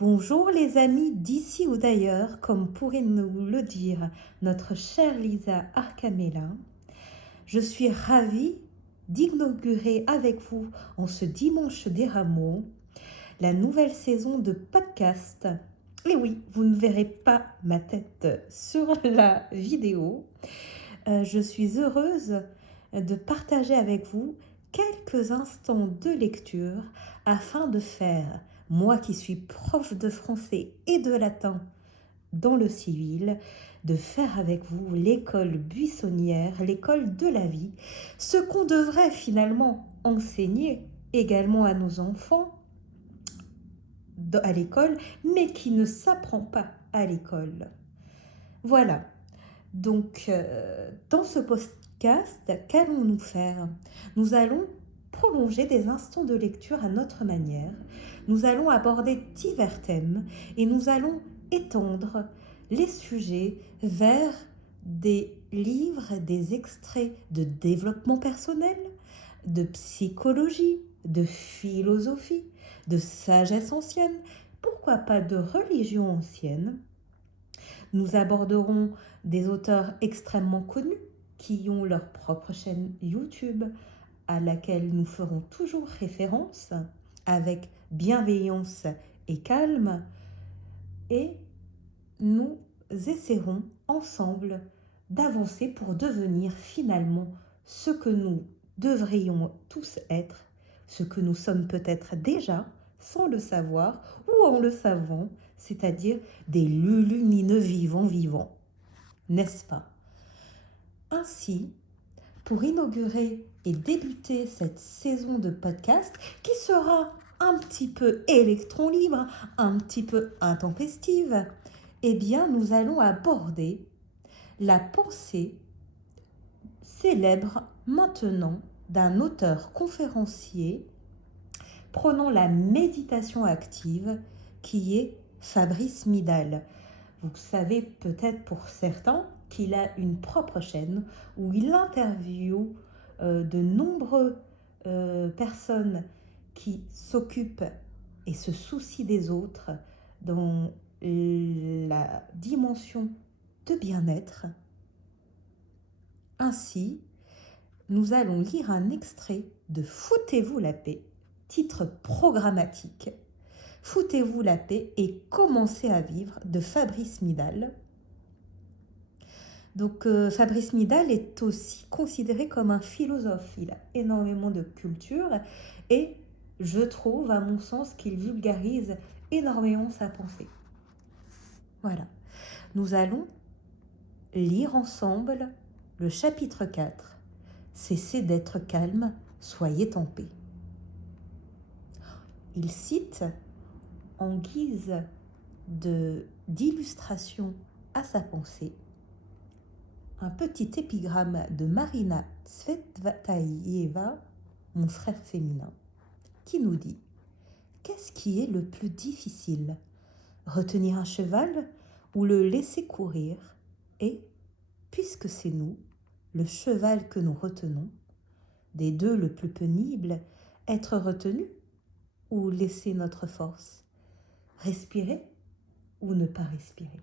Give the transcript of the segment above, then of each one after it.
Bonjour les amis d'ici ou d'ailleurs, comme pourrait nous le dire notre chère Lisa Arcamella. Je suis ravie d'inaugurer avec vous en ce dimanche des rameaux la nouvelle saison de podcast. Et oui, vous ne verrez pas ma tête sur la vidéo. Je suis heureuse de partager avec vous quelques instants de lecture afin de faire, moi qui suis prof de français et de latin dans le civil, de faire avec vous l'école buissonnière, l'école de la vie, ce qu'on devrait finalement enseigner également à nos enfants à l'école, mais qui ne s'apprend pas à l'école. Voilà. Donc, dans ce podcast, qu'allons-nous faire? Nous allons prolonger des instants de lecture à notre manière. Nous allons aborder divers thèmes et nous allons étendre les sujets vers des livres, des extraits de développement personnel, de psychologie, de philosophie, de sagesse ancienne, pourquoi pas de religion ancienne. Nous aborderons des auteurs extrêmement connus qui ont leur propre chaîne YouTube à laquelle nous ferons toujours référence avec bienveillance et calme, et nous essaierons ensemble d'avancer pour devenir finalement ce que nous devrions tous être, ce que nous sommes peut-être déjà sans le savoir ou en le savant, c'est-à-dire des lumineux vivants, n'est-ce pas? Ainsi, pour inaugurer et débuter cette saison de podcast qui sera un petit peu électron libre, un petit peu intempestive, eh bien nous allons aborder la pensée célèbre maintenant d'un auteur conférencier prônant la méditation active qui est Fabrice Midal. Vous savez peut-être pour certains qu'il a une propre chaîne où il interviewe de nombreuses personnes qui s'occupent et se soucient des autres dans la dimension de bien-être. Ainsi, nous allons lire un extrait de Foutez-vous la paix, titre programmatique. Foutez-vous la paix et commencez à vivre de Fabrice Midal. Donc Fabrice Midal est aussi considéré comme un philosophe. Il a énormément de culture et je trouve, à mon sens, qu'il vulgarise énormément sa pensée. Voilà. Nous allons lire ensemble le chapitre 4. Cessez d'être calme, soyez en paix. Il cite en guise d'illustration à sa pensée un petit épigramme de Marina Tsvetaeva, mon frère féminin, qui nous dit: qu'est-ce qui est le plus difficile? Retenir un cheval ou le laisser courir? Et, puisque c'est nous, le cheval que nous retenons, des deux le plus pénible, être retenu ou laisser notre force? Respirer ou ne pas respirer?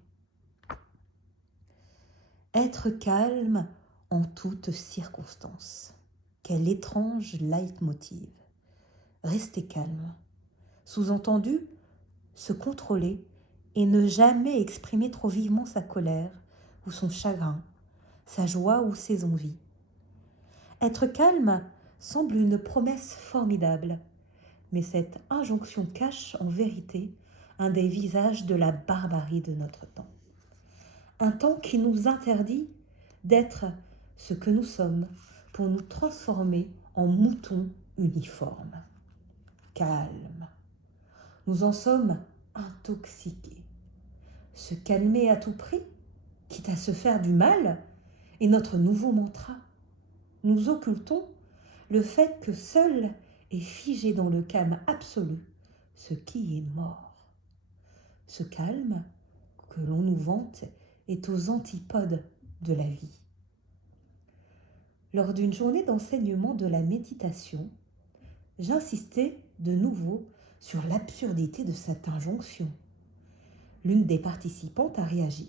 Être calme en toutes circonstances. Quel étrange leitmotiv. Rester calme. Sous-entendu, se contrôler et ne jamais exprimer trop vivement sa colère ou son chagrin, sa joie ou ses envies. Être calme semble une promesse formidable, mais cette injonction cache en vérité un des visages de la barbarie de notre temps. Un temps qui nous interdit d'être ce que nous sommes pour nous transformer en moutons uniformes. Calme. Nous en sommes intoxiqués. Se calmer à tout prix, quitte à se faire du mal, est notre nouveau mantra. Nous occultons le fait que seul est figé dans le calme absolu ce qui est mort. Ce calme que l'on nous vante est aux antipodes de la vie. Lors d'une journée d'enseignement de la méditation, j'insistais de nouveau sur l'absurdité de cette injonction. L'une des participantes a réagi.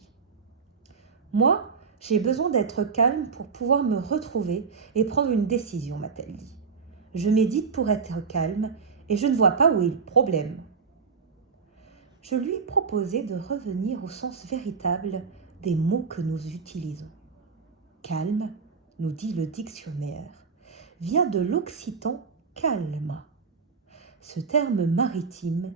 Moi, j'ai besoin d'être calme pour pouvoir me retrouver et prendre une décision, m'a-t-elle dit. Je médite pour être calme et je ne vois pas où est le problème. Je lui ai proposé de revenir au sens véritable des mots que nous utilisons. Calme, nous dit le dictionnaire, vient de l'occitan calma. Ce terme maritime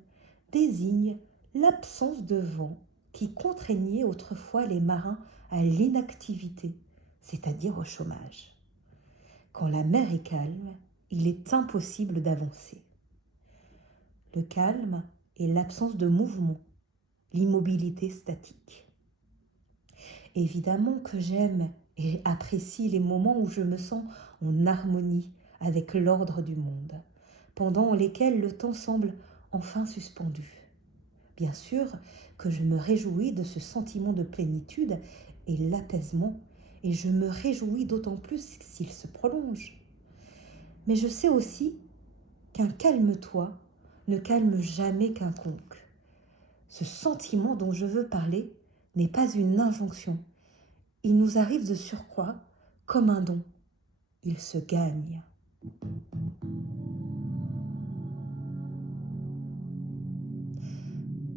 désigne l'absence de vent qui contraignait autrefois les marins à l'inactivité, c'est-à-dire au chômage. Quand la mer est calme, il est impossible d'avancer. Le calme est l'absence de mouvement, l'immobilité statique. Évidemment que j'aime et apprécie les moments où je me sens en harmonie avec l'ordre du monde, pendant lesquels le temps semble enfin suspendu. Bien sûr que je me réjouis de ce sentiment de plénitude et l'apaisement, et je me réjouis d'autant plus s'il se prolonge. Mais je sais aussi qu'un calme-toi ne calme jamais quiconque. Ce sentiment dont je veux parler n'est pas une injonction. Il nous arrive de surcroît comme un don. Il se gagne.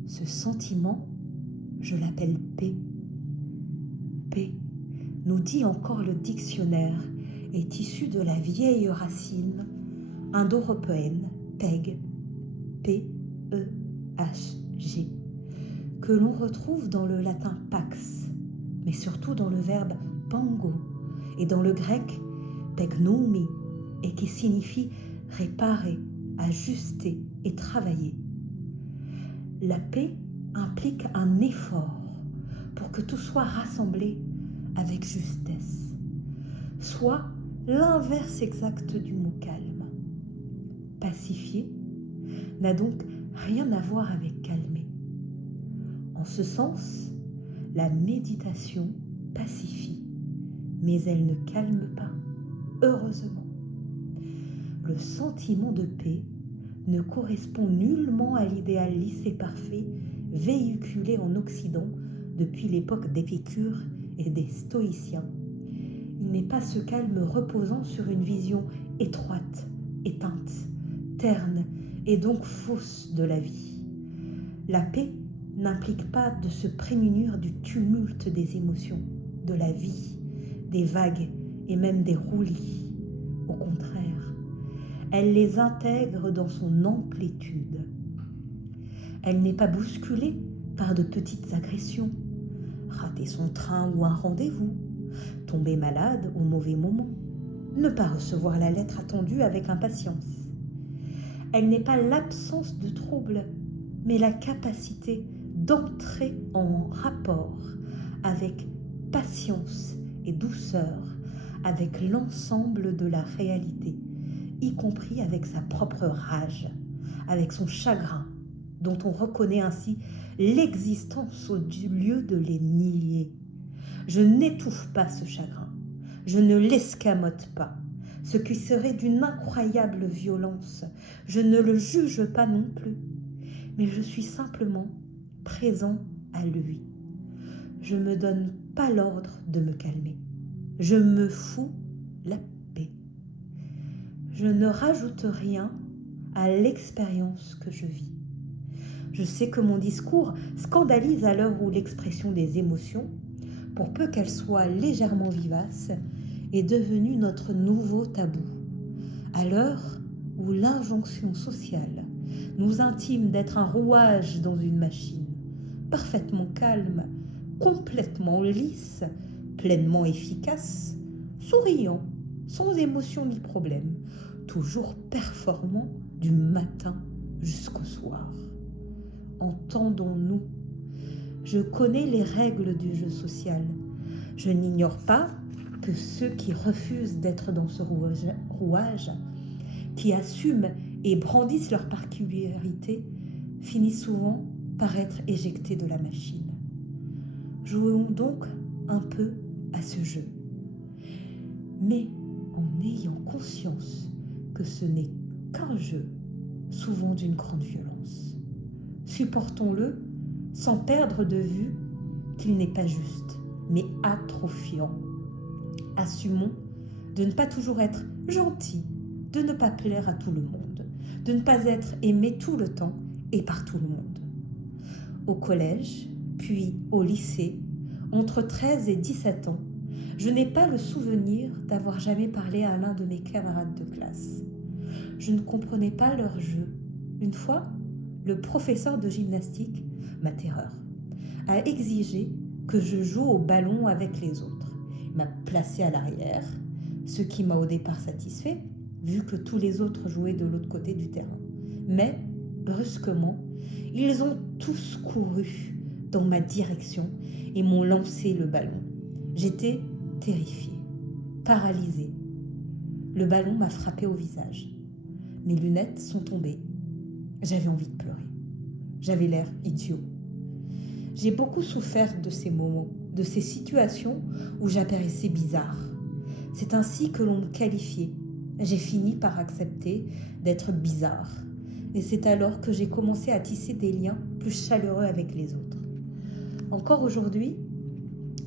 Ce sentiment, je l'appelle paix. Paix, nous dit encore le dictionnaire, est issu de la vieille racine indo-européenne PEG, P-E-H-G, que l'on retrouve dans le latin pax, mais surtout dans le verbe pango et dans le grec pegnoumi, et qui signifie réparer, ajuster et travailler. La paix implique un effort pour que tout soit rassemblé avec justesse, soit l'inverse exact du mot calme. Pacifier n'a donc rien à voir avec calmer. En ce sens, la méditation pacifie, mais elle ne calme pas, heureusement. Le sentiment de paix ne correspond nullement à l'idéal lisse et parfait véhiculé en Occident depuis l'époque d'Épicure et des stoïciens. Il n'est pas ce calme reposant sur une vision étroite, éteinte, terne et donc fausse de la vie. La paix n'implique pas de se prémunir du tumulte des émotions, de la vie, des vagues et même des roulis. Au contraire, elle les intègre dans son amplitude. Elle n'est pas bousculée par de petites agressions, rater son train ou un rendez-vous, tomber malade au mauvais moment, ne pas recevoir la lettre attendue avec impatience. Elle n'est pas l'absence de trouble, mais la capacité d'entrer en rapport avec patience et douceur avec l'ensemble de la réalité, y compris avec sa propre rage, avec son chagrin, dont on reconnaît ainsi l'existence au lieu de les nier. Je n'étouffe pas ce chagrin, je ne l'escamote pas, ce qui serait d'une incroyable violence. Je ne le juge pas non plus, mais je suis simplement présent à lui. Je ne me donne pas l'ordre de me calmer. Je me fous la paix. Je ne rajoute rien à l'expérience que je vis. Je sais que mon discours scandalise à l'heure où l'expression des émotions, pour peu qu'elle soit légèrement vivace, est devenue notre nouveau tabou. À l'heure où l'injonction sociale nous intime d'être un rouage dans une machine, parfaitement calme, complètement lisse, pleinement efficace, souriant, sans émotion ni problème, toujours performant du matin jusqu'au soir. Entendons-nous. Je connais les règles du jeu social. Je n'ignore pas que ceux qui refusent d'être dans ce rouage, qui assument et brandissent leurs particularités, finissent souvent par être éjectés de la machine. Jouons donc un peu à ce jeu, mais en ayant conscience que ce n'est qu'un jeu, souvent d'une grande violence. Supportons-le sans perdre de vue qu'il n'est pas juste, mais atrophiant. Assumons de ne pas toujours être gentil, de ne pas plaire à tout le monde, de ne pas être aimé tout le temps et par tout le monde. Au collège, puis au lycée, entre 13 et 17 ans, je n'ai pas le souvenir d'avoir jamais parlé à l'un de mes camarades de classe. Je ne comprenais pas leur jeu. Une fois, le professeur de gymnastique, ma terreur, a exigé que je joue au ballon avec les autres. Il m'a placé à l'arrière, ce qui m'a au départ satisfait, vu que tous les autres jouaient de l'autre côté du terrain. Mais, brusquement, ils ont tous couru dans ma direction et m'ont lancé le ballon. J'étais terrifiée, paralysée. Le ballon m'a frappé au visage. Mes lunettes sont tombées. J'avais envie de pleurer. J'avais l'air idiot. J'ai beaucoup souffert de ces moments, de ces situations où j'apparaissais bizarre. C'est ainsi que l'on me qualifiait. J'ai fini par accepter d'être bizarre. Et c'est alors que j'ai commencé à tisser des liens plus chaleureux avec les autres. Encore aujourd'hui,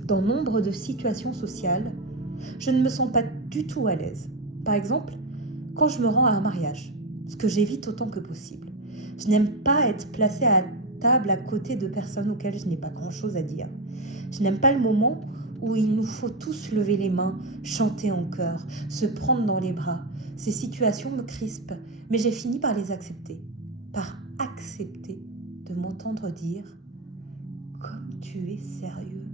dans nombre de situations sociales, je ne me sens pas du tout à l'aise. Par exemple, quand je me rends à un mariage, ce que j'évite autant que possible. Je n'aime pas être placée à table à côté de personnes auxquelles je n'ai pas grand-chose à dire. Je n'aime pas le moment où il nous faut tous lever les mains, chanter en chœur, se prendre dans les bras. Ces situations me crispent, mais j'ai fini par les accepter. Par accepter de m'entendre dire « Comme tu es sérieux ».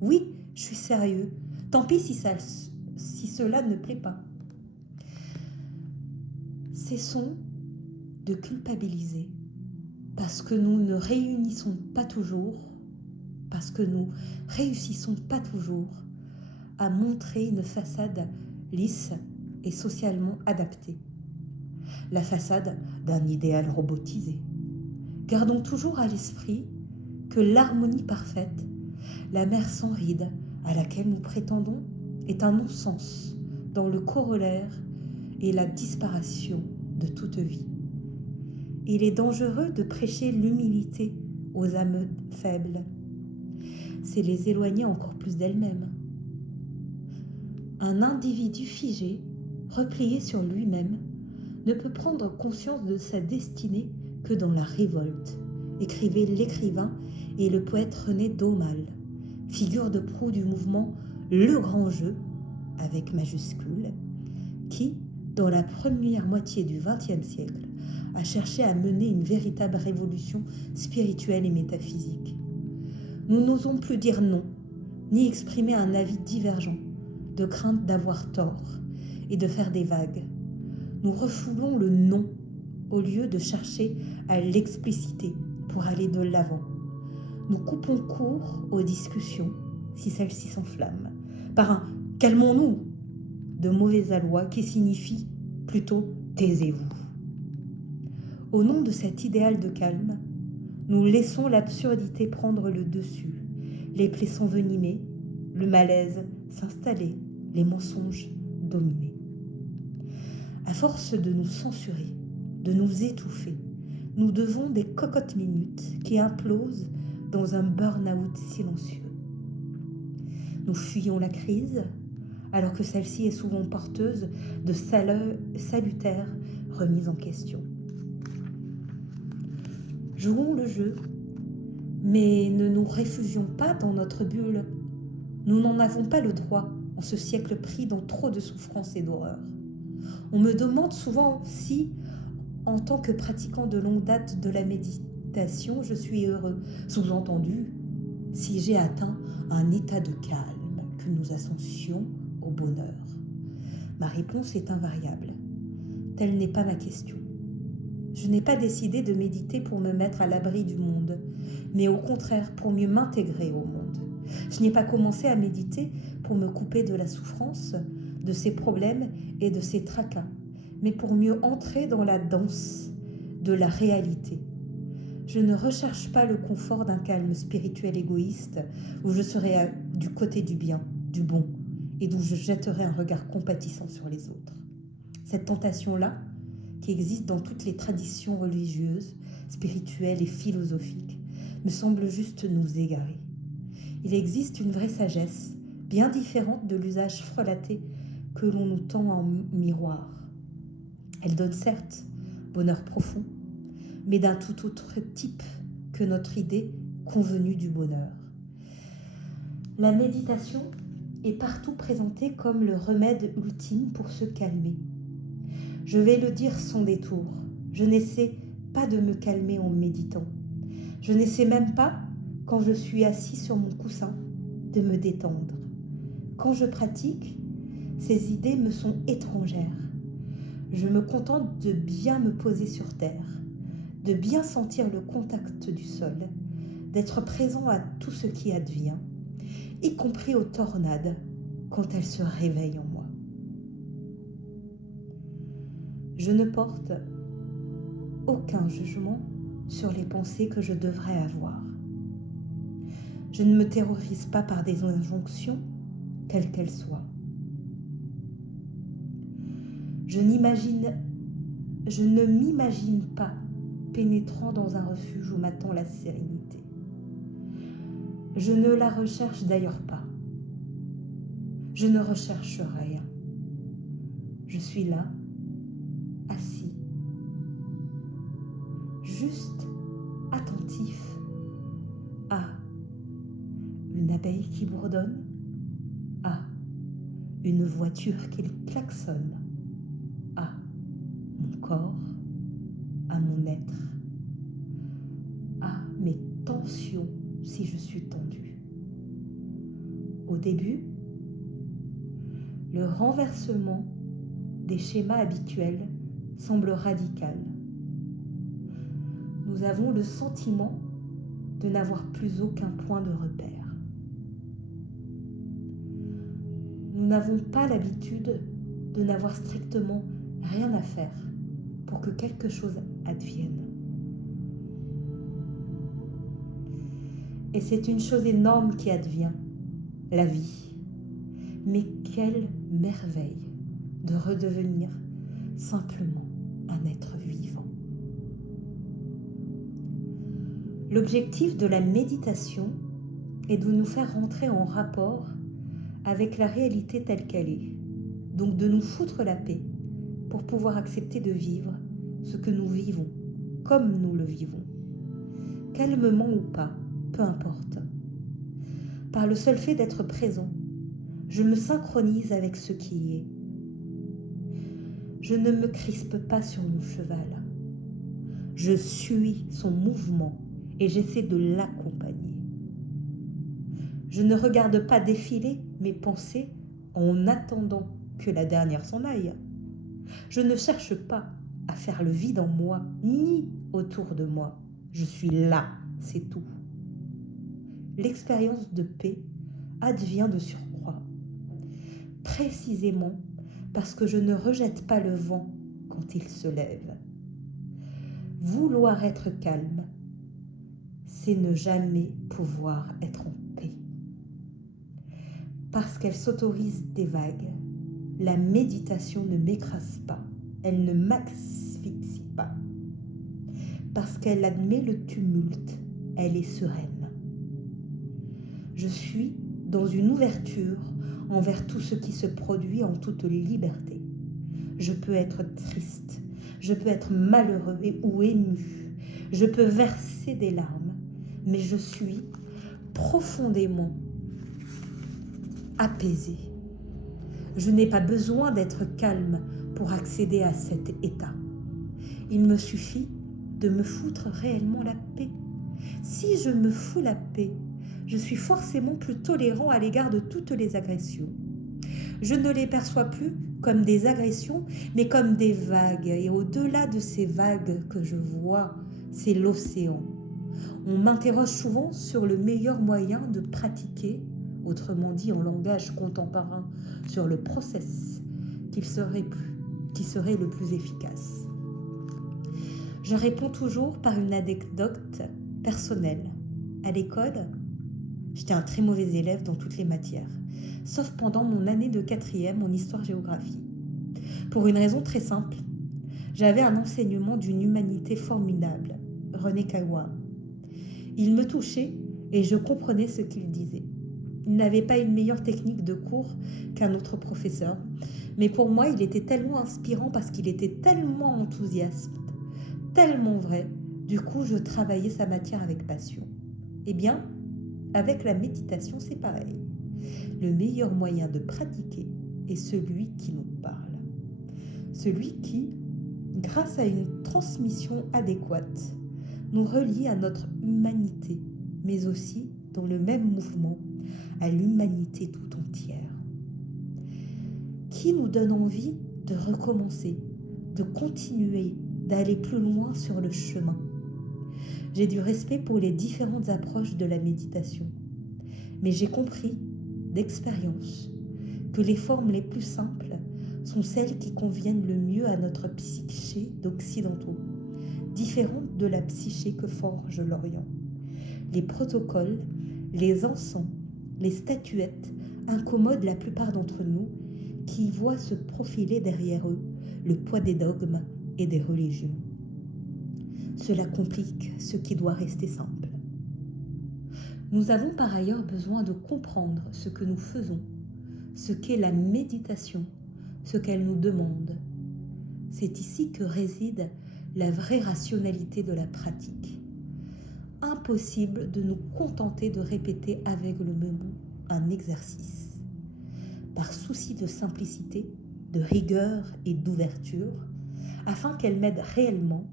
Oui, je suis sérieux. Tant pis si cela ne plaît pas. Cessons de culpabiliser parce que nous ne réunissons pas toujours, parce que nous réussissons pas toujours à montrer une façade lisse et socialement adaptée. La façade d'un idéal robotisé. Gardons toujours à l'esprit que l'harmonie parfaite, la mer sans ride à laquelle nous prétendons, est un non-sens dans le corollaire et la disparition de toute vie. Il est dangereux de prêcher l'humilité aux âmes faibles. C'est les éloigner encore plus d'elles-mêmes. Un individu figé, replié sur lui-même, ne peut prendre conscience de sa destinée que dans la révolte, écrivait l'écrivain et le poète René Daumal, figure de proue du mouvement Le Grand Jeu, avec majuscule, qui, dans la première moitié du XXe siècle, a cherché à mener une véritable révolution spirituelle et métaphysique. Nous n'osons plus dire non, ni exprimer un avis divergent, de crainte d'avoir tort et de faire des vagues. Nous refoulons le non au lieu de chercher à l'expliciter pour aller de l'avant. Nous coupons court aux discussions, si celles-ci s'enflamment, par un « calmons-nous » de mauvais aloi qui signifie plutôt « taisez-vous ». Au nom de cet idéal de calme, nous laissons l'absurdité prendre le dessus, les plaies s'envenimer, le malaise s'installer, les mensonges dominer. À force de nous censurer, de nous étouffer, nous devons des cocottes minutes qui implosent dans un burn-out silencieux. Nous fuyons la crise, alors que celle-ci est souvent porteuse de salutaires remises en question. Jouons le jeu, mais ne nous réfugions pas dans notre bulle. Nous n'en avons pas le droit en ce siècle pris dans trop de souffrances et d'horreur. On me demande souvent si, en tant que pratiquant de longue date de la méditation, je suis heureux. Sous-entendu, si j'ai atteint un état de calme, que nous ascensions au bonheur. Ma réponse est invariable. Telle n'est pas ma question. Je n'ai pas décidé de méditer pour me mettre à l'abri du monde, mais au contraire pour mieux m'intégrer au monde. Je n'ai pas commencé à méditer pour me couper de la souffrance, de ses problèmes et de ses tracas, mais pour mieux entrer dans la danse de la réalité. Je ne recherche pas le confort d'un calme spirituel égoïste où je serai du côté du bien, du bon, et d'où je jetterai un regard compatissant sur les autres. Cette tentation-là, qui existe dans toutes les traditions religieuses, spirituelles et philosophiques, me semble juste nous égarer. Il existe une vraie sagesse, bien différente de l'usage frelaté que l'on nous tend en miroir. Elle donne certes bonheur profond, mais d'un tout autre type que notre idée convenue du bonheur. La méditation est partout présentée comme le remède ultime pour se calmer. Je vais le dire sans détour, je n'essaie pas de me calmer en méditant. Je n'essaie même pas, quand je suis assis sur mon coussin, de me détendre. Quand je pratique, ces idées me sont étrangères. Je me contente de bien me poser sur terre, de bien sentir le contact du sol, d'être présent à tout ce qui advient, y compris aux tornades quand elles se réveillent en moi. Je ne porte aucun jugement sur les pensées que je devrais avoir. Je ne me terrorise pas par des injonctions, quelles qu'elles soient. Je ne m'imagine pas pénétrant dans un refuge où m'attend la sérénité. Je ne la recherche d'ailleurs pas. Je ne recherche rien. Je suis là, assis, juste attentif à une abeille qui bourdonne, à une voiture qui klaxonne, à mon corps, à mon être, à mes tensions si je suis tendue. Au début, le renversement des schémas habituels semble radical. Nous avons le sentiment de n'avoir plus aucun point de repère. Nous n'avons pas l'habitude de n'avoir strictement rien à faire pour que quelque chose advienne. Et c'est une chose énorme qui advient, la vie. Mais quelle merveille de redevenir simplement un être vivant. L'objectif de la méditation est de nous faire rentrer en rapport avec la réalité telle qu'elle est, donc de nous foutre la paix pour pouvoir accepter de vivre ce que nous vivons, comme nous le vivons, calmement ou pas, peu importe. Par le seul fait d'être présent, je me synchronise avec ce qui est. Je ne me crispe pas sur mon cheval. Je suis son mouvement et j'essaie de l'accompagner. Je ne regarde pas défiler mes pensées en attendant que la dernière s'en aille. Je ne cherche pas à faire le vide en moi ni autour de moi. Je suis là, c'est tout. L'expérience de paix advient de surcroît, précisément parce que je ne rejette pas le vent quand il se lève. Vouloir être calme, c'est ne jamais pouvoir être en paix. Parce qu'elle s'autorise des vagues, la méditation ne m'écrase pas, elle ne m'asphyxie pas. Parce qu'elle admet le tumulte, elle est sereine. Je suis dans une ouverture envers tout ce qui se produit en toute liberté. Je peux être triste, je peux être malheureux ou ému, je peux verser des larmes, mais je suis profondément apaisée. Je n'ai pas besoin d'être calme pour accéder à cet état. Il me suffit de me foutre réellement la paix. Si je me fous la paix, je suis forcément plus tolérant à l'égard de toutes les agressions. Je ne les perçois plus comme des agressions, mais comme des vagues. Et au-delà de ces vagues que je vois, c'est l'océan. On m'interroge souvent sur le meilleur moyen de pratiquer, autrement dit en langage contemporain, sur le process qui serait le plus efficace. Je réponds toujours par une anecdote personnelle. À l'école, j'étais un très mauvais élève dans toutes les matières, sauf pendant mon année de 4e en histoire-géographie. Pour une raison très simple, j'avais un enseignement d'une humanité formidable, René Caillois. Il me touchait et je comprenais ce qu'il disait. Il n'avait pas une meilleure technique de cours qu'un autre professeur, mais pour moi, il était tellement inspirant parce qu'il était tellement enthousiaste, tellement vrai. Du coup, je travaillais sa matière avec passion. Eh bien, avec la méditation, c'est pareil. Le meilleur moyen de pratiquer est celui qui nous parle. Celui qui, grâce à une transmission adéquate, nous relie à notre humanité, mais aussi, dans le même mouvement, à l'humanité tout entière. Qui nous donne envie de recommencer, de continuer, d'aller plus loin sur le chemin. J'ai du respect pour les différentes approches de la méditation, mais j'ai compris, d'expérience, que les formes les plus simples sont celles qui conviennent le mieux à notre psyché d'occidentaux, différentes de la psyché que forge l'Orient. Les protocoles, les encens, les statuettes incommodent la plupart d'entre nous qui voient se profiler derrière eux le poids des dogmes et des religions. Cela complique ce qui doit rester simple. Nous avons par ailleurs besoin de comprendre ce que nous faisons, ce qu'est la méditation, ce qu'elle nous demande. C'est ici que réside la vraie rationalité de la pratique. Impossible de nous contenter de répéter aveuglément un exercice. Par souci de simplicité, de rigueur et d'ouverture, afin qu'elle m'aide réellement,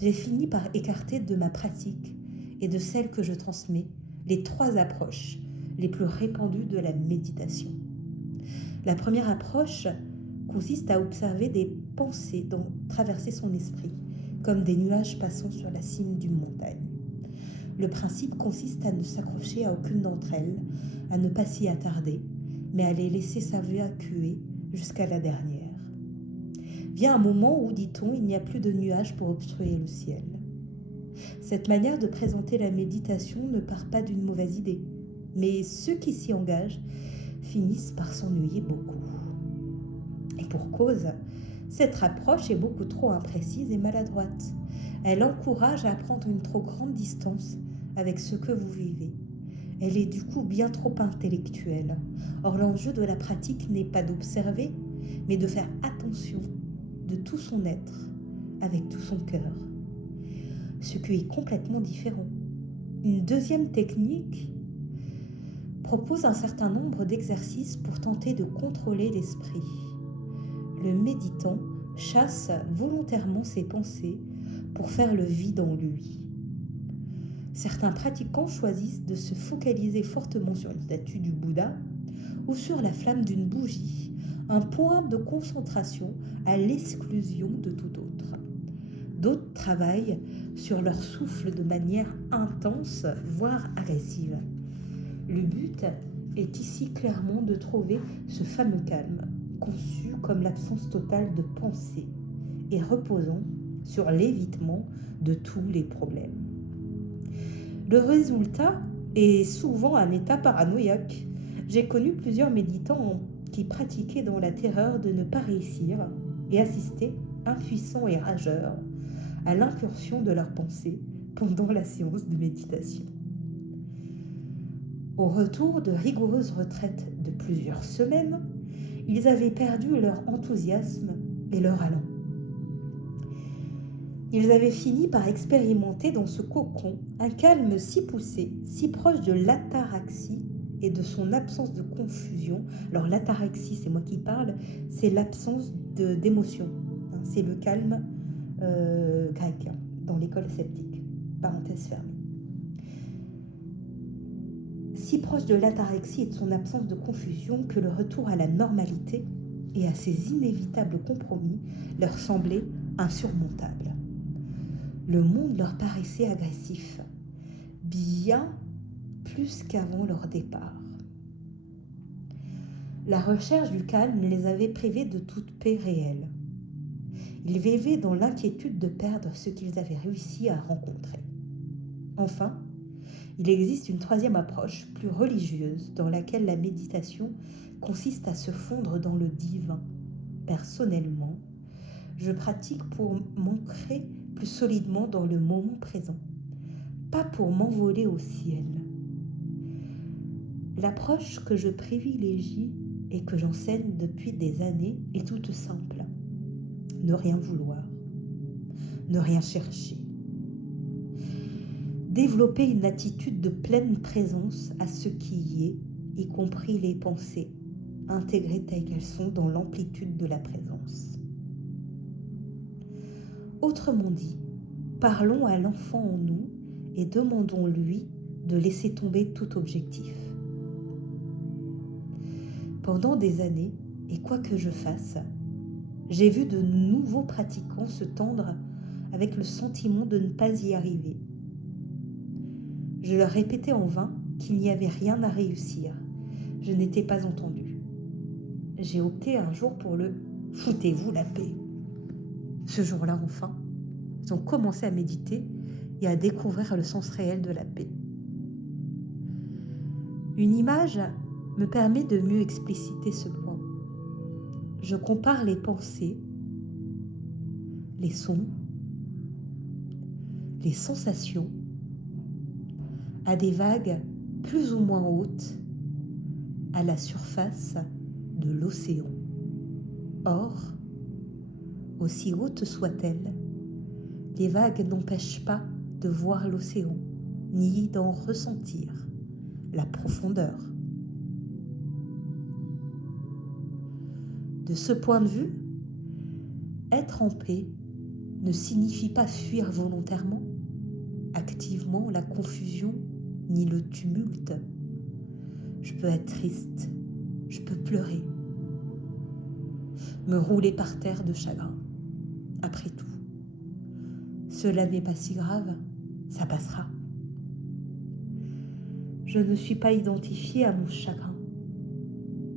j'ai fini par écarter de ma pratique et de celle que je transmets les 3 approches les plus répandues de la méditation. La première approche consiste à observer des pensées traverser son esprit, comme des nuages passant sur la cime d'une montagne. Le principe consiste à ne s'accrocher à aucune d'entre elles, à ne pas s'y attarder, mais à les laisser s'évacuer jusqu'à la dernière. Vient un moment où, dit-on, il n'y a plus de nuages pour obstruer le ciel. Cette manière de présenter la méditation ne part pas d'une mauvaise idée, mais ceux qui s'y engagent finissent par s'ennuyer beaucoup. Et pour cause, cette approche est beaucoup trop imprécise et maladroite. Elle encourage à prendre une trop grande distance avec ce que vous vivez. Elle est du coup bien trop intellectuelle. Or, l'enjeu de la pratique n'est pas d'observer, mais de faire attention de tout son être, avec tout son cœur. Ce qui est complètement différent. Une deuxième technique propose un certain nombre d'exercices pour tenter de contrôler l'esprit. Le méditant chasse volontairement ses pensées pour faire le vide en lui. Certains pratiquants choisissent de se focaliser fortement sur une statue du Bouddha ou sur la flamme d'une bougie, un point de concentration à l'exclusion de tout autre. D'autres travaillent sur leur souffle de manière intense, voire agressive. Le but est ici clairement de trouver ce fameux calme, conçu comme l'absence totale de pensée et reposant sur l'évitement de tous les problèmes. Le résultat est souvent un état paranoïaque. J'ai connu plusieurs méditants qui pratiquaient dans la terreur de ne pas réussir et assistaient, impuissants et rageurs, à l'incursion de leurs pensées pendant la séance de méditation. Au retour de rigoureuses retraites de plusieurs semaines, ils avaient perdu leur enthousiasme et leur allant. Ils avaient fini par expérimenter dans ce cocon un calme si poussé, si proche de l'ataraxie et de son absence de confusion. Alors l'ataraxie, c'est moi qui parle, c'est l'absence d'émotion. C'est le calme grec dans l'école sceptique. Parenthèse fermée. Si proche de l'ataraxie et de son absence de confusion que le retour à la normalité et à ses inévitables compromis leur semblait insurmontable. Le monde leur paraissait agressif, bien plus qu'avant leur départ. La recherche du calme les avait privés de toute paix réelle. Ils vivaient dans l'inquiétude de perdre ce qu'ils avaient réussi à rencontrer. Enfin, il existe une troisième approche, plus religieuse, dans laquelle la méditation consiste à se fondre dans le divin. Personnellement, je pratique pour m'ancrer plus solidement dans le moment présent, pas pour m'envoler au ciel. L'approche que je privilégie et que j'enseigne depuis des années est toute simple. Ne rien vouloir, ne rien chercher. Développer une attitude de pleine présence à ce qui y est, y compris les pensées, intégrées telles qu'elles sont dans l'amplitude de la présence. Autrement dit, parlons à l'enfant en nous et demandons-lui de laisser tomber tout objectif. Pendant des années, et quoi que je fasse, j'ai vu de nouveaux pratiquants se tendre avec le sentiment de ne pas y arriver. Je leur répétais en vain qu'il n'y avait rien à réussir. Je n'étais pas entendue. J'ai opté un jour pour le « foutez-vous la paix ». Ce jour-là, enfin, ils ont commencé à méditer et à découvrir le sens réel de la paix. Une image me permet de mieux expliciter ce point. Je compare les pensées, les sons, les sensations à des vagues plus ou moins hautes à la surface de l'océan. Or, aussi hautes soient-elles, les vagues n'empêchent pas de voir l'océan, ni d'en ressentir la profondeur. De ce point de vue, être en paix ne signifie pas fuir volontairement, activement la confusion ni le tumulte. Je peux être triste, je peux pleurer, me rouler par terre de chagrin. Après tout, cela n'est pas si grave, ça passera. Je ne suis pas identifiée à mon chagrin.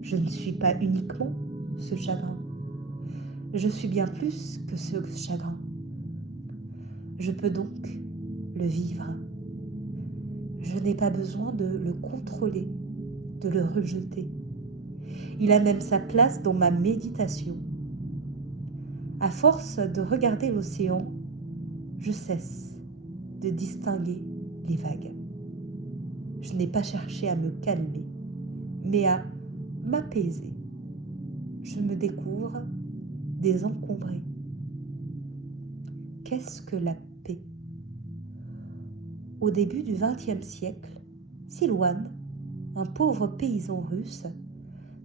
Je ne suis pas uniquement ce chagrin. Je suis bien plus que ce chagrin. Je peux donc le vivre. Je n'ai pas besoin de le contrôler, de le rejeter. Il a même sa place dans ma méditation. À force de regarder l'océan, je cesse de distinguer les vagues. Je n'ai pas cherché à me calmer, mais à m'apaiser. Je me découvre désencombrée. Qu'est-ce que la paix ? Au début du XXe siècle, Silouan, un pauvre paysan russe,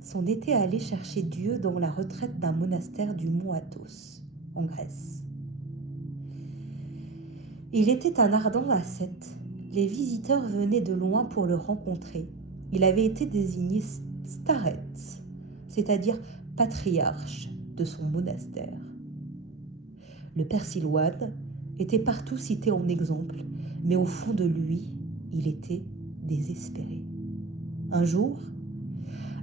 s'en était allé chercher Dieu dans la retraite d'un monastère du mont Athos, en Grèce. Il était un ardent ascète. Les visiteurs venaient de loin pour le rencontrer. Il avait été désigné starets, c'est-à-dire patriarche de son monastère. Le père Silouan était partout cité en exemple, mais au fond de lui, il était désespéré. Un jour,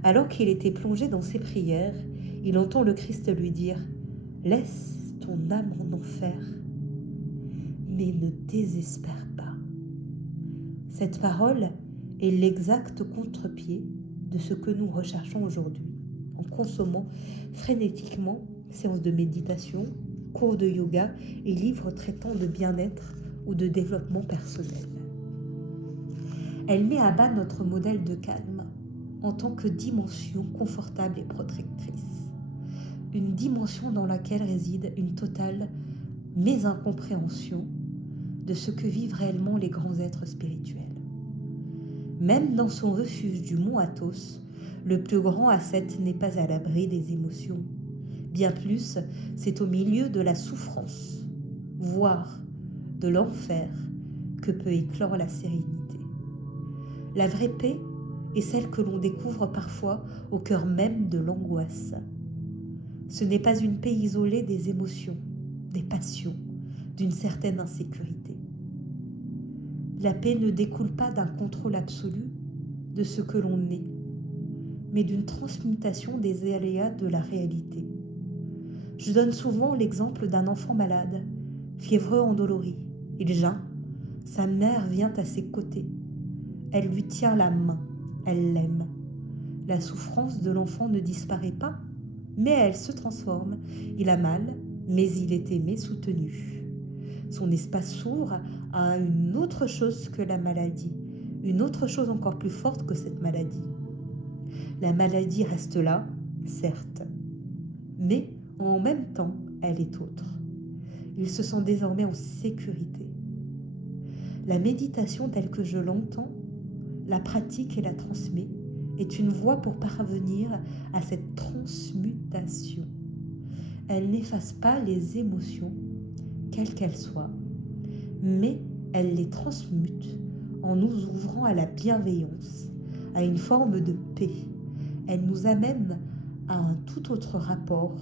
alors qu'il était plongé dans ses prières, il entend le Christ lui dire « Laisse ton âme en enfer, mais ne désespère pas. » Cette parole est l'exact contre-pied de ce que nous recherchons aujourd'hui, en consommant frénétiquement séances de méditation, cours de yoga et livres traitant de bien-être ou de développement personnel. Elle met à bas notre modèle de calme en tant que dimension confortable et protectrice. Une dimension dans laquelle réside une totale mésincompréhension de ce que vivent réellement les grands êtres spirituels. Même dans son refuge du mont Athos, le plus grand ascète n'est pas à l'abri des émotions. Bien plus, c'est au milieu de la souffrance, voire de l'enfer, que peut éclore la sérénité. La vraie paix est celle que l'on découvre parfois au cœur même de l'angoisse. Ce n'est pas une paix isolée des émotions, des passions, d'une certaine insécurité. La paix ne découle pas d'un contrôle absolu de ce que l'on est, mais d'une transmutation des aléas de la réalité. Je donne souvent l'exemple d'un enfant malade, fiévreux endolori. Il geint, sa mère vient à ses côtés. Elle lui tient la main, elle l'aime. La souffrance de l'enfant ne disparaît pas, mais elle se transforme. Il a mal, mais il est aimé, soutenu. Son espace s'ouvre à une autre chose que la maladie, une autre chose encore plus forte que cette maladie. La maladie reste là, certes, mais en même temps, elle est autre. Il se sent désormais en sécurité. La méditation telle que je l'entends, la pratique et la transmets, est une voie pour parvenir à cette transmutation. Elle n'efface pas les émotions, quelles qu'elles soient, mais elle les transmute en nous ouvrant à la bienveillance, à une forme de paix. Elle nous amène à un tout autre rapport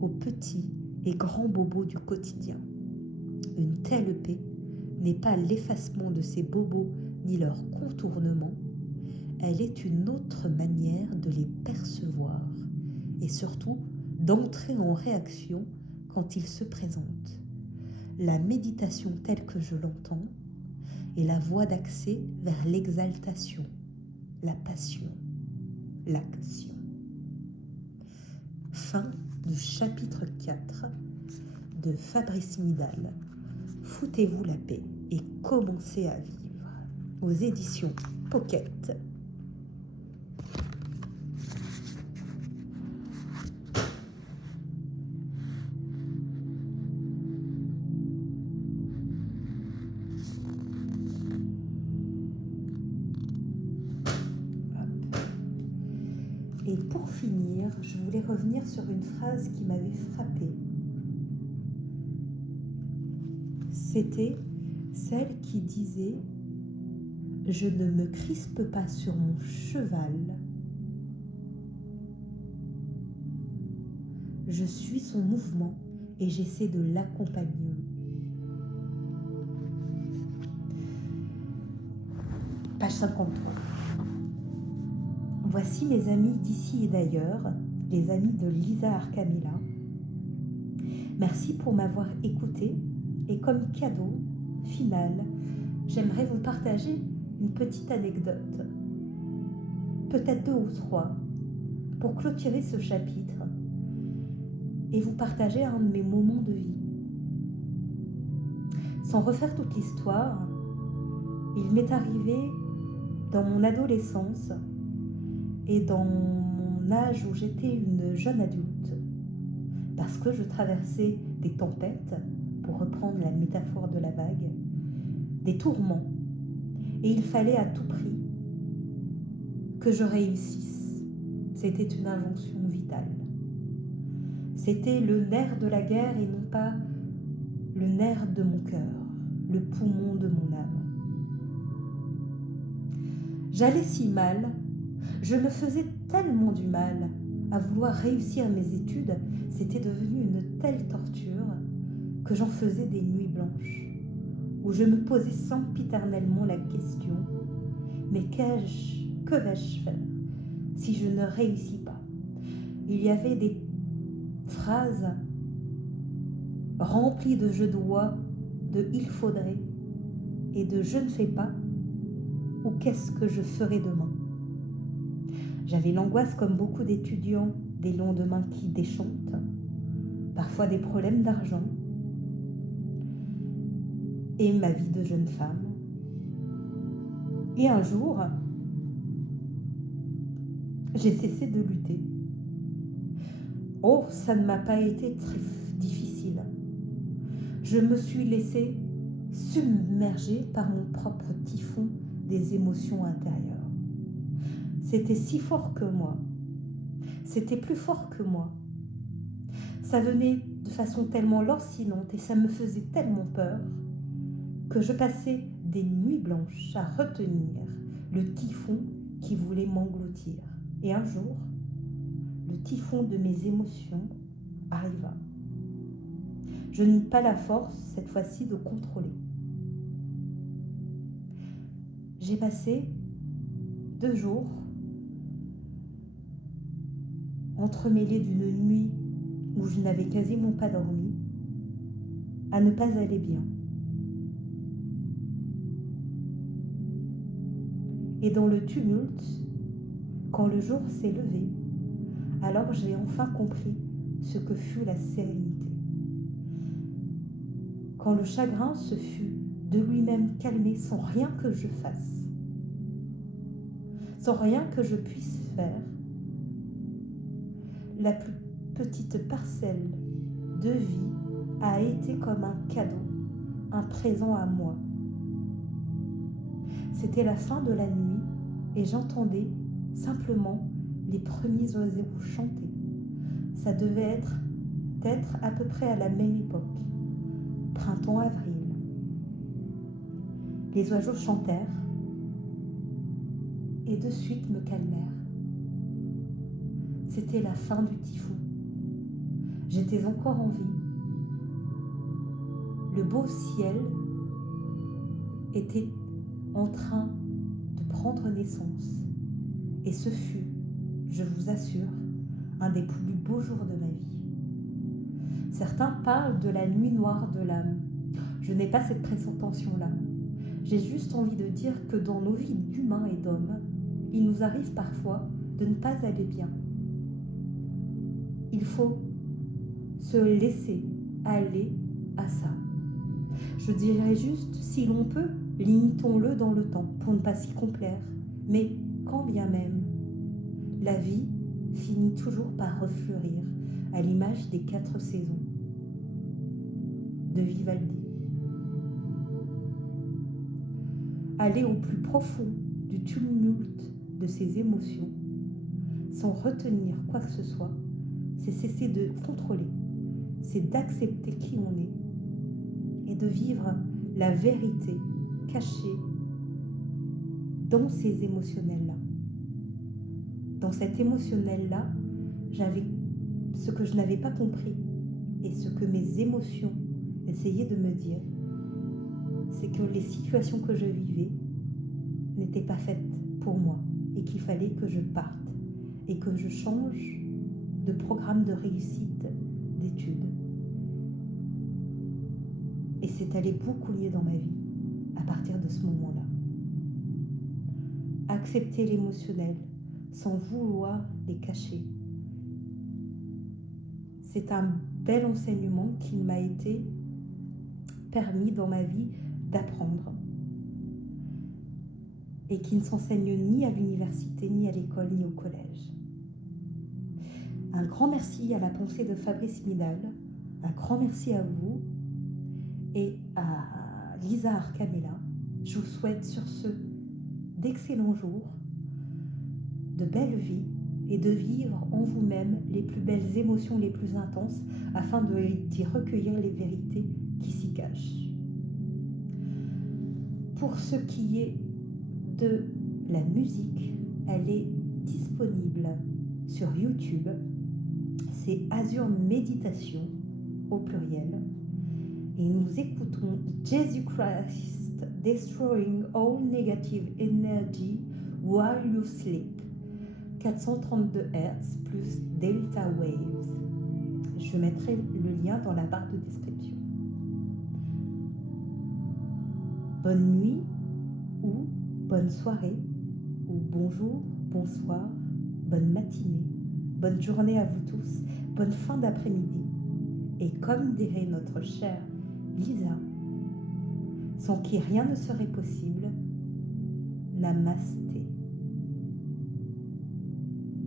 aux petits et grands bobos du quotidien. Une telle paix n'est pas l'effacement de ces bobos ni leur contournement, elle est une autre manière de les percevoir et surtout d'entrer en réaction quand ils se présentent. La méditation telle que je l'entends est la voie d'accès vers l'exaltation, la passion, l'action. Fin du chapitre 4 de Fabrice Midal. Foutez-vous la paix et commencez à vivre. Aux éditions Pocket. Et pour finir, je voulais revenir sur une phrase qui m'avait frappée. C'était celle qui disait « Je ne me crispe pas sur mon cheval, je suis son mouvement et j'essaie de l'accompagner. » Page 53. Voici mes amis d'ici et d'ailleurs, les amis de Lisa Arcamilla. Merci pour m'avoir écouté et comme cadeau final, j'aimerais vous partager une petite anecdote, peut-être 2 ou 3, pour clôturer ce chapitre et vous partager un de mes moments de vie. Sans refaire toute l'histoire, il m'est arrivé dans mon adolescence et dans mon âge où j'étais une jeune adulte, parce que je traversais des tempêtes, pour reprendre la métaphore de la vague, des tourments, et il fallait à tout prix que je réussisse. C'était une injonction vitale. C'était le nerf de la guerre et non pas le nerf de mon cœur, le poumon de mon âme. J'allais si mal, je me faisais tellement du mal à vouloir réussir mes études, c'était devenu une telle torture que j'en faisais des nuits blanches, où je me posais sempiternellement la question « Mais que vais-je faire si je ne réussis pas ?» Il y avait des phrases remplies de je dois, de il faudrait et de je ne fais pas ou qu'est-ce que je ferai demain. J'avais l'angoisse, comme beaucoup d'étudiants, des lendemains qui déchantent, parfois des problèmes d'argent, et ma vie de jeune femme. Et un jour, j'ai cessé de lutter. Oh, ça ne m'a pas été très difficile. Je me suis laissée submerger par mon propre typhon des émotions intérieures. C'était si fort que moi. C'était plus fort que moi. Ça venait de façon tellement lancinante et ça me faisait tellement peur que je passais des nuits blanches à retenir le typhon qui voulait m'engloutir. Et un jour, le typhon de mes émotions arriva. Je n'eus pas la force, cette fois-ci, de contrôler. J'ai passé 2 jours entremêlés d'une nuit où je n'avais quasiment pas dormi, à ne pas aller bien. Et dans le tumulte, quand le jour s'est levé, alors j'ai enfin compris ce que fut la sérénité. quand le chagrin se fut de lui-même calmé sans rien que je fasse, sans rien que je puisse faire, la plus petite parcelle de vie a été comme un cadeau, un présent à moi. C'était la fin de la nuit et j'entendais simplement les premiers oiseaux chanter. Ça devait être à peu près à la même époque, printemps-avril. Les oiseaux chantèrent et de suite me calmèrent. C'était la fin du typhon. J'étais encore en vie. Le beau ciel était en train de prendre naissance. Et ce fut, je vous assure, un des plus beaux jours de ma vie. Certains parlent de la nuit noire de l'âme. Je n'ai pas cette prétention-là. J'ai juste envie de dire que dans nos vies d'humains et d'hommes, il nous arrive parfois de ne pas aller bien. Il faut se laisser aller à ça. Je dirais juste, si l'on peut, limitons-le dans le temps pour ne pas s'y complaire. Mais quand bien même, la vie finit toujours par refleurir à l'image des 4 saisons de Vivaldi. Aller au plus profond du tumulte de ses émotions, sans retenir quoi que ce soit, c'est cesser de contrôler, c'est d'accepter qui on est et de vivre la vérité cachée dans ces émotionnels-là. Dans cet émotionnel-là, j'avais ce que je n'avais pas compris et ce que mes émotions essayaient de me dire, c'est que les situations que je vivais n'étaient pas faites pour moi et qu'il fallait que je parte et que je change de programme de réussite d'études. Et c'est allé beaucoup mieux dans ma vie à partir de ce moment-là. Accepter l'émotionnel sans vouloir les cacher. C'est un bel enseignement qui m'a été permis dans ma vie d'apprendre et qui ne s'enseigne ni à l'université, ni à l'école, ni au collège. Un grand merci à la pensée de Fabrice Midal, un grand merci à vous et à Lisa Arcamela. Je vous souhaite sur ce d'excellents jours, de belles vies et de vivre en vous-même les plus belles émotions les plus intenses afin d'y recueillir les vérités qui s'y cachent. Pour ce qui est de la musique, elle est disponible sur YouTube. C'est Azure Méditation au pluriel. Et nous écoutons Jesus Christ Destroying All Negative Energy While You Sleep. 432 Hz plus Delta Waves. Je mettrai le lien dans la barre de description. Bonne nuit ou bonne soirée ou bonjour, bonsoir, bonne matinée, bonne journée à vous tous, bonne fin d'après-midi. Et comme dirait notre chère Lisa, sans qui rien ne serait possible, namasté.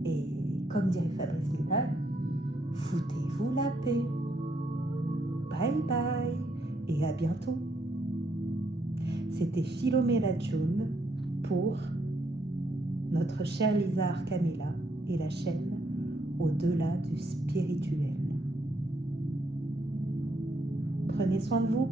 Et comme dirait Fabrice Midal, foutez-vous la paix. Bye bye et à bientôt. C'était Philomela June pour notre chère Lisa Arcamela et la chaîne Au-delà du spirituel. Prenez soin de vous.